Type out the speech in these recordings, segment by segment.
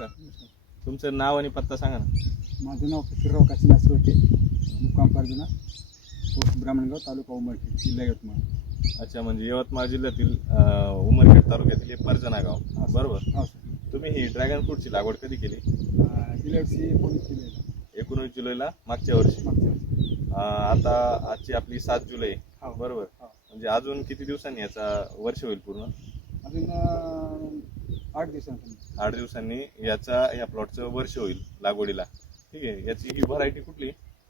नमस्कार. तुमचं नाव आणि पत्ता सांगा ना. माझं नाव फिकिरराव काशीनाथ होते मुक्काम पारजुना पोस्ट ब्राह्मणगाव तालुका उमरखेड जिल्हा यवतमाळ. अच्छा म्हणजे यवतमाळ जिल्ह्यातील अं, उमरखेड तालुक्यातील हे परजना गाव. बरोबर? हो सर. तुम्ही ही ड्रॅगन फ्रूटची लागवड कधी केली? अं, गेल्या वर्षी एकोणीस जुलैला. एकोणीस जुलैला मागच्या वर्षी. मागच्या वर्षी. अं, आता आजची आपली सात जुलै. हो. बरोबर? हो. म्हणजे अजून किती दिवसांनी याचा वर्ष होईल पूर्ण? अजून अं, आठ दिवसांपर्यंत आठ दिवसांनी याचा या प्लॉटचं वर्ष होईल लागवडीला. ठीक आहे याची ही व्हरायटी कुठली?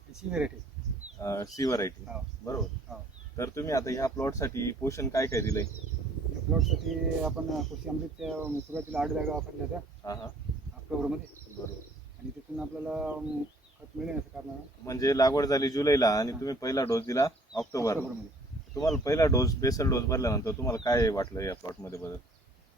अशी व्हेरायटी सी व्हरायटी हो. बरोबर. हो. तर तुम्ही आता ह्या प्लॉटसाठी पोषण काय काय दिलंय? या प्लॉटसाठी आपण कृषी अमृतच्या सुरुवातीला आठ बॅगा वापरल्या होत्या. हा हा. ऑक्टोबरमध्ये. बरोबर. आणि तिथून आपल्याला अं, खत मिळण्याचं कारण म्हणजे लागवड झाली जुलैला आणि तुम्ही पहिला डोस दिला ऑक्टोबर ऑक्टोबरमध्ये. तुम्हाला पहिला डोस बेसल डोस भरल्यानंतर तुम्हाला काय वाटलं या प्लॉटमध्ये बदल?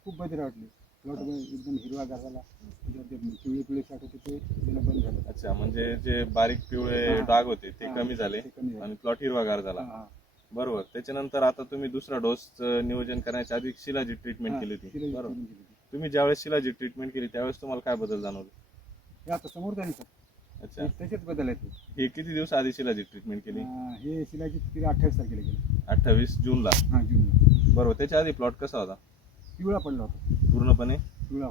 खूप बदल वाटले. प्लॉट एकदम हिरवा झाला त्याच्यावर जे पिवळे पिवळे साठ होते ते बंद झालं. अच्छा म्हणजे जे बारीक पिवळे. डाग होते ते कमी झाले ते कमी झाले. आणि प्लॉट हिरवागार झाला. हा. बरोबर. त्याच्यानंतर आता तुम्ही दुसरा डोस नियोजन करण्याच्या आधी शिलाजी ट्रीटमेंट हा, केली होती. बरोबर. treatment केली होती. तुम्ही ज्यावेळेस शिलाजी ट्रीटमेंट केली त्यावेळेस तुम्हाला काय बदल जाणवले? हे आता समोर सर. अच्छा. तसेच बदल आहेत. हे किती दिवस आधी शिलाजी ट्रीटमेंट केली? अं, हे किती अठ्ठावीस तारखेला गेले अठ्ठावीस जूनला. हा जून बरोबर. त्याच्या आधी प्लॉट कसा होता? पिवळा पडला होता. पूर्णपणे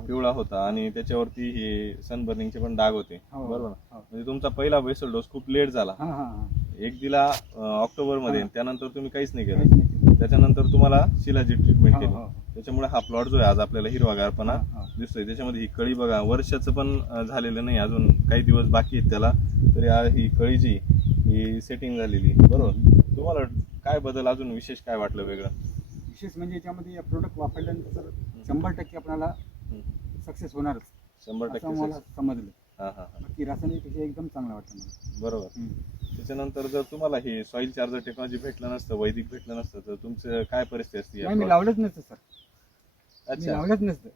पिवळा होता. आणि त्याच्यावरती हे सनबर्निंगचे पण डाग होते. हो, बरोबर? ना? हो. म्हणजे तुमचा पहिला बेसल डोस खूप लेट झाला. हा हा हा. एक दिला ऑक्टोबरमध्ये हा. त्यानंतर तुम्ही काहीच नाही काहीच केलं नाही केलं. त्याच्यानंतर तुम्हाला शिलाजी ट्रीटमेंट हो, केली. हो. त्याच्यामुळे हा प्लॉट जो आहे आज आपल्याला हिरवागारपणा हा, हा. दिसतोय. त्याच्यामध्ये ही कळी बघा वर्षाचं पण अं, झालेलं नाही. अजून काही दिवस बाकी आहेत त्याला. तरी आ- ही कळी जी ही सेटिंग झालेली. बरोबर? तुम्हाला काय बदल अजून विशेष काय वाटलं वेगळं? विशेष म्हणजे याच्यामध्ये या प्रोडक्ट वापरल्यानंतर शंभर टक्के आपल्याला. सक्सेस होणारच. शंभर टक्के मला. समजलं. हा हा हा. बाकी रासायनिकपेक्षा एकदम चांगलं वाटलं मला. बरोबर. हम्म. त्याच्यानंतर जर तुम्हाला हे सॉइल चार्जर टेक्नॉलॉजी भेटलं नसतं वैदिक भेटलं नसतं तर तुमचं काय परिस्थिती असती या नाही मी? लावलंच नसतं सर मी अच्छा लावलंच नसतं.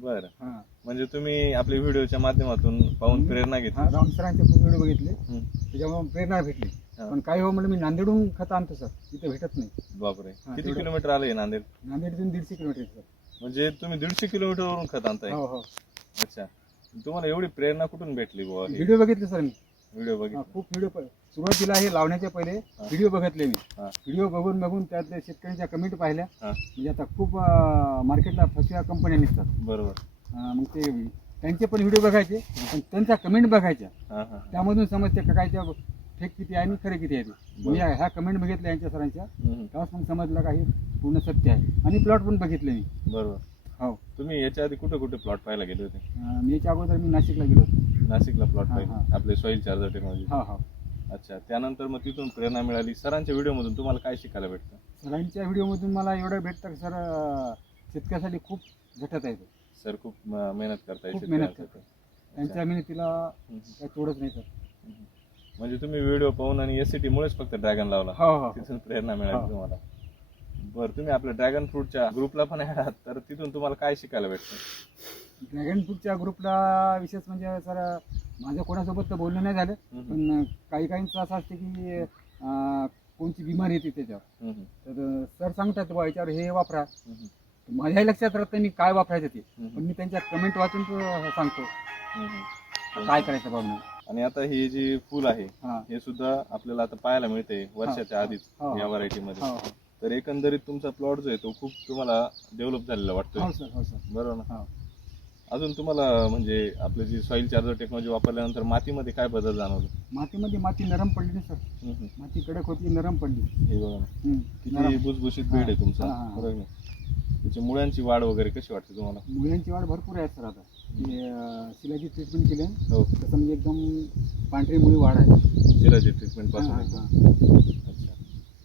बरं. हा. म्हणजे तुम्ही आपल्या व्हिडिओच्या माध्यमातून पाहून प्रेरणा हा, घेतली राम सरांचे व्हिडिओ बघितले. हम्म. त्याच्यामुळे प्रेरणा भेटली. हा. पण काही हो म्हणलं मी नांदेडहून खत आणतो सर. इथं भेटत नाही. बापरे. हा, किती तेवढं. किलोमीटर आले नांदेड? नांदेडतून दीडशे किलोमीटर आहे, म्हणजे तुम्ही दीडशे किलोमीटर वरून खत आणताय? सर हो हो. अच्छा. तुम्हाला एवढी प्रेरणा कुठून भेटली बुवा हे? व्हिडिओ बघितले सर मी. व्हिडिओ हा, बघितला. खूप व्हिडिओ सुरुवातीला हे लावण्याच्या पहिले व्हिडिओ बघितले मी. हा. व्हिडिओ बघून बघून त्यातल्या शेतकऱ्यांच्या कमेंट पाहिल्या. हा. म्हणजे आता खूप मार्केटला फसव्या कंपन्या निघतात. बरोबर. अं, मग ते त्यांचे पण व्हिडिओ बघायचे पण त्यांच्या कमेंट बघायच्या. हा हा. त्यामधून समजते का काय त्या फेक किती आहे आणि खरे किती आहे? ते. मी ह्या कमेंट बघितल्या यांच्या सरांच्या. हम्म. तेव्हाच मग समजलं का हे पूर्ण सत्य आहे. आणि प्लॉट पण बघितले मी. बरोबर. हो. तुम्ही याच्या आधी कुठे कुठे प्लॉट पाहायला गेले होते? अं, मी याच्या अगोदर मी नाशिकला गेलो होतो. नाशिकला प्लॉट हा, पाहिले. हा. आपले सॉइल चार्जर टेक्नॉलॉजी हा हा. अच्छा त्यानंतर मग तिथून प्रेरणा मिळाली. सरांच्या व्हिडिओ मधून तुम्हाला काय शिकायला भेटतं? सरांच्या व्हिडिओमधून मला एवढं भेटतं की सर अं, शेतकऱ्यासाठी खूप झटत आहे ते. सर खूप म- मेहनत करताय खूप मेहनत शेतकऱ्यांसाठी. त्यांच्या मेहनतीला हम्म. काही तोडच नाही सर. हम्म. म्हणजे तुम्ही व्हिडिओ पाहून आणि एस मुळेच फक्त ड्रॅगन लावला हो हो तिथून प्रेरणा मिळाली हो. तुम्हाला बरं तुम्ही आपल्या ड्रॅगन फ्रूटच्या ग्रुपला पण आहात तर तिथून तुम्हाला काय शिकायला भेटतं ड्रॅगन फ्रूटच्या ग्रुपला विशेष म्हणजे सर माझं कोणासोबत तर बोलणं नाही झालं. पण काही काहींचं असं असते की अं, कोणती बिमारी येते त्याच्यावर. तर सर सांगतात बा याच्यावर हे वापरा माझ्याही लक्षात राहत मी काय वापरायचं ते. पण मी त्यांच्या कमेंट वाचून सांगतो. काय करायचं बाबा आणि आता ही जी फुल आहे हा हे सुद्धा आपल्याला आता पाहायला मिळते वर्षाच्या. आधीच हा. या व्हरायटी मध्ये हो. तर एकंदरीत तुमचा प्लॉट जो आहे तो खूप तुम्हाला डेव्हलप झालेला वाटतोय हो सर हो सर बरोबर ना हो अजून तुम्हाला म्हणजे आपलं जी सॉइल चार्जर टेक्नॉलॉजी वापरल्यानंतर मातीमध्ये काय बदल जाणवलं मातीमध्ये माती नरम पडली ना सर हम्म, हम्म. माती कडक होती नरम पडली हे बघा ना. हम्म. किती नरम. भुसभुशीत बेड आहे तुमचा हा, हा, हा. बरोबर ना त्याच्या मुळ्यांची वाढ वगैरे कशी वाटते तुम्हाला मुलांची वाढ भरपूर आहे सर आता ते, अं, शिलाची ट्रीटमेंट केली आहे. हो तसं म्हणजे एकदम पांढरी मुळी वाढ आहे शिलाची ट्रीटमेंटपासून हा. हा. अच्छा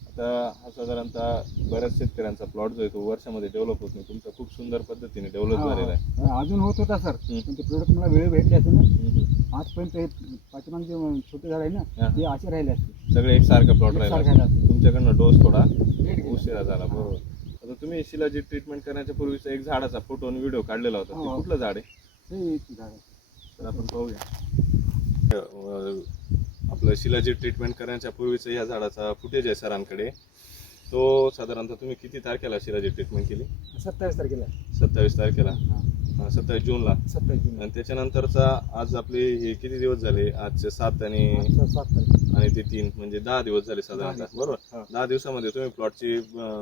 आता हा साधारणतः बऱ्याच शेतकऱ्यांचा प्लॉट जो आहे तो वर्षामध्ये डेव्हलप होत नाही तुमचा खूप सुंदर पद्धतीने डेव्हलप झालेला आहे हा. अजून होत होता सर हम्म. पण ते प्रोडक्ट मला वेळ भेटले असते ना हम्म. आजपर्यंत हे पाठीमागे जे छोटे झाड आहे हा. ना ते असे राहिले असते सगळे एकसारखा प्लॉट एकसारखा राहिला राहिला. तुमच्याकडनं डोस थोडा. उशिरा झाला बरोबर आता तुम्ही शिलाजी ट्रीटमेंट करण्याच्या पूर्वीचा एक झाडाचा फोटो आणि व्हिडिओ काढलेला होता. ते हो. कुठलं झाड आहे? हे. तर आपण पाहूया. अं, आपलं शिलाजी ट्रीटमेंट करण्याच्या पूर्वीचं या झाडाचा फुटेज आहे सरांकडे. तो साधारणतः तुम्ही किती तारखेला शिलाजी ट्रीटमेंट केली? सत्तावीस तारखेला. सत्तावीस तारखेला. हा. सत्तावीस जूनला. सत्तावीस जून आणि त्याच्यानंतरचा आज आपले हे किती दिवस झाले? आजचे सात आणि सात तारीख. आणि ते तीन म्हणजे दहा दिवस झाले साधारणतः. बरोबर? हा. दहा दिवसामध्ये तुम्ही प्लॉटची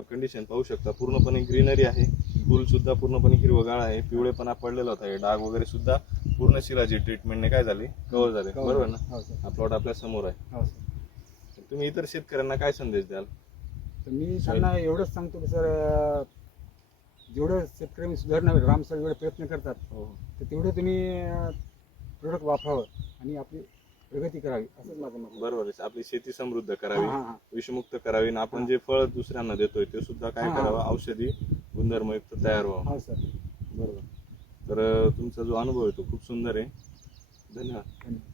कंडिशन पाहू शकता. पूर्णपणे ग्रीनरी आहे फुल सुद्धा पूर्णपणे हिरवगाळ आहे पिवळेपणा पडलेला होता. हे डाग वगैरे सुद्धा पूर्ण शिलाजी ट्रीटमेंटने काय झाले? कव्हर झाले. बरोबर ना? हो हा प्लॉट आपल्यासमोर आहे. हो तुम्ही इतर शेतकऱ्यांना काय संदेश द्याल? तर मी त्यांना एवढंच सांगतो की सर जेवढं शेतकरी सुधारणा राम सर एवढे प्रयत्न करतात तर तेवढं तुम्ही प्रोडक्ट वापरावं आणि आपली प्रगती करावी असंच माझं मत आहे. बरोबर आहे. आपली शेती समृद्ध करावी हा, हा. विषमुक्त करावी आणि आपण जे फळ दुसऱ्यांना देतोय ते सुद्धा काय हा. करावं? औषधी गुणधर्मयुक्त तयार व्हावं. हो सर. बरोबर. तर अं, तुमचा जो अनुभव आहे तो खूप सुंदर आहे. धन्यवाद. धन्यवाद.